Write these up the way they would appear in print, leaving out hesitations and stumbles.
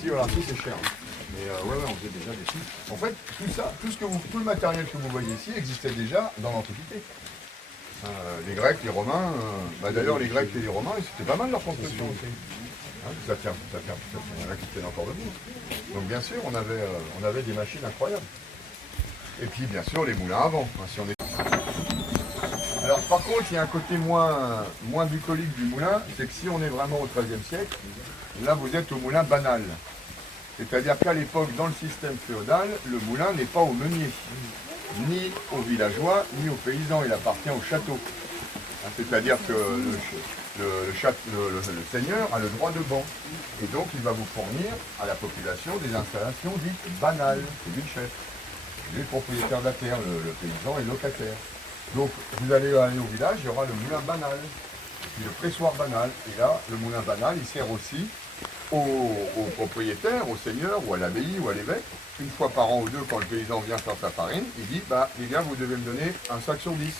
ici, voilà, ici c'est cher. Mais ouais, on faisait déjà des scies. En fait, tout ça, tout le matériel que vous voyez ici existait déjà dans l'Antiquité. Les Grecs, les Romains, d'ailleurs les Grecs et les Romains, c'était pas mal leur construction aussi. Ça tient, il y en a qui tiennent encore debout. Donc bien sûr, on avait des machines incroyables. Et puis bien sûr les moulins à vent. Si on est... Alors par contre, il y a un côté moins bucolique du moulin, c'est que si on est vraiment au XIIIe siècle, là vous êtes au moulin banal. C'est-à-dire qu'à l'époque, dans le système féodal, le moulin n'est pas au meunier, ni aux villageois, ni aux paysans, il appartient au château. C'est-à-dire que le seigneur a le droit de ban. Et donc il va vous fournir à la population des installations dites banales, c'est lui le chef. Lui le propriétaire de la terre, le paysan et le locataire. Donc vous allez aller au village, il y aura le moulin banal, puis le pressoir banal. Et là, le moulin banal, il sert aussi aux propriétaires, au seigneur, ou à l'abbaye, ou à l'évêque. Une fois par an ou deux, quand le paysan vient faire sa farine, il dit, les gars, vous devez me donner un sac sur 10.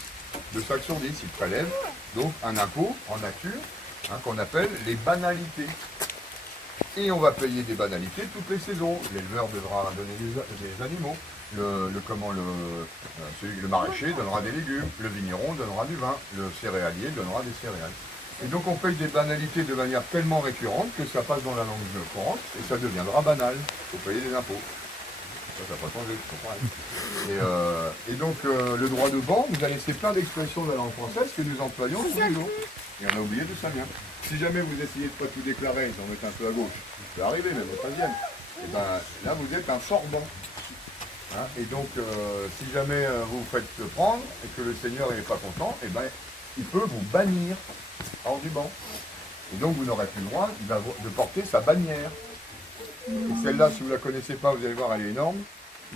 2 sacs sur 10, il prélève donc un impôt en nature, qu'on appelle les banalités. Et on va payer des banalités toutes les saisons. L'éleveur devra donner des animaux. Le maraîcher donnera des légumes. Le vigneron donnera du vin. Le céréalier donnera des céréales. Et donc on paye des banalités de manière tellement récurrente que ça passe dans la langue courante et ça deviendra banal. Il faut payer des impôts. Ça n'a pas changé, je comprends. Et donc le droit de ban nous a laissé plein d'expressions de la langue française que nous employons tous les jours. Et on a oublié d'où ça vient. Si jamais vous essayez de ne pas tout déclarer, vous en mettez un peu à gauche, ça peut arriver même au 13e, et là vous êtes un sordant. Et donc si jamais vous vous faites prendre et que le Seigneur n'est pas content, il peut vous bannir hors du banc. Et donc vous n'aurez plus le droit de porter sa bannière. Et celle-là, si vous ne la connaissez pas, vous allez voir, elle est énorme.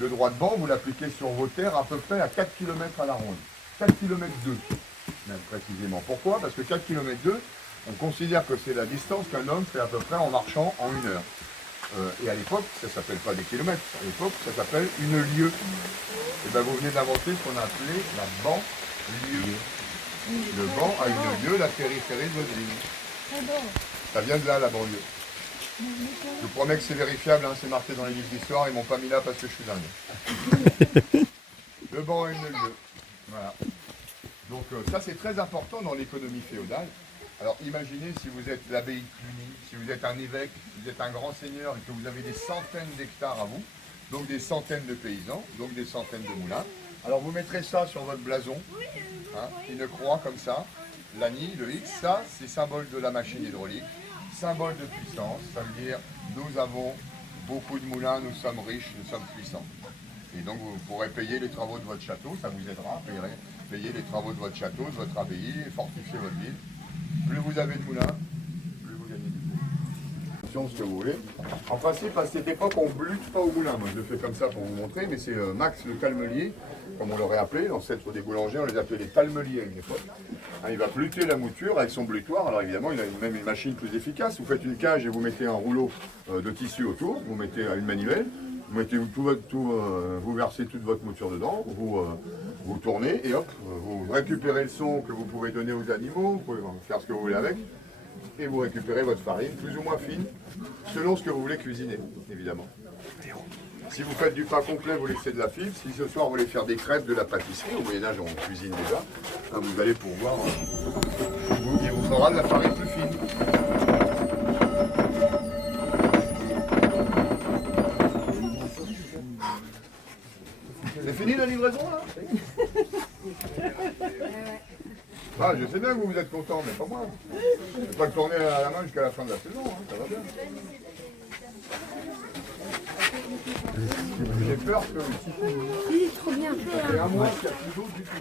Le droit de ban, vous l'appliquez sur vos terres à peu près à 4 km à la ronde. 4 km 2, même précisément. Pourquoi? Parce que 4 km 2, on considère que c'est la distance qu'un homme fait à peu près en marchant en 1 heure. Et à l'époque, ça ne s'appelle pas des kilomètres. À l'époque, ça s'appelle une lieue. Et bien, vous venez d'inventer ce qu'on a appelé la banlieue. Le ban a une lieue, la périphérie de votre ville. Ça vient de là, la banlieue. Je vous promets que c'est vérifiable, c'est marqué dans les livres d'histoire, ils m'ont pas mis là parce que je suis dingue. Le ban a une lieue. Voilà. Donc ça c'est très important dans l'économie féodale. Alors imaginez si vous êtes l'abbaye de Cluny, si vous êtes un évêque, vous êtes un grand seigneur et que vous avez des centaines d'hectares à vous, donc des centaines de paysans, donc des centaines de moulins. Alors vous mettrez ça sur votre blason, une croix comme ça, l'ANI, le X, ça c'est symbole de la machine hydraulique. Symbole de puissance, ça veut dire nous avons beaucoup de moulins, nous sommes riches, nous sommes puissants. Et donc vous pourrez payer les travaux de votre château, ça vous aidera à payer les travaux de votre château, de votre abbaye, et fortifier votre ville. Plus vous avez de moulins, plus vous gagnez du coup. Ce que vous voulez. En principe, à cette époque, on ne blute pas au moulin. Moi je le fais comme ça pour vous montrer, mais c'est Max le talmelier, comme on l'aurait appelé, l'ancêtre des boulangers, on les appelait les talmeliers à une époque. Il va bluter la mouture avec son blutoir. Alors évidemment, il a même une machine plus efficace. Vous faites une cage et vous mettez un rouleau de tissu autour. Vous mettez une manivelle. Vous mettez vous versez toute votre mouture dedans. Vous tournez et hop, vous récupérez le son que vous pouvez donner aux animaux. Vous pouvez faire ce que vous voulez avec. Et vous récupérez votre farine, plus ou moins fine, selon ce que vous voulez cuisiner, évidemment. Si vous faites du pain complet, vous laissez de la fibre. Si ce soir vous voulez faire des crêpes, de la pâtisserie, au Moyen-Âge on cuisine déjà, vous allez pouvoir, il vous fera de la farine plus fine. C'est fini la livraison là? Je sais bien que vous êtes content, mais pas moi. Je ne vais pas le tourner à la main jusqu'à la fin de la saison, ça va bien. J'ai peur que... Oui, trop bien. Ça fait un mois qu'il n'y a plus d'eau du tout.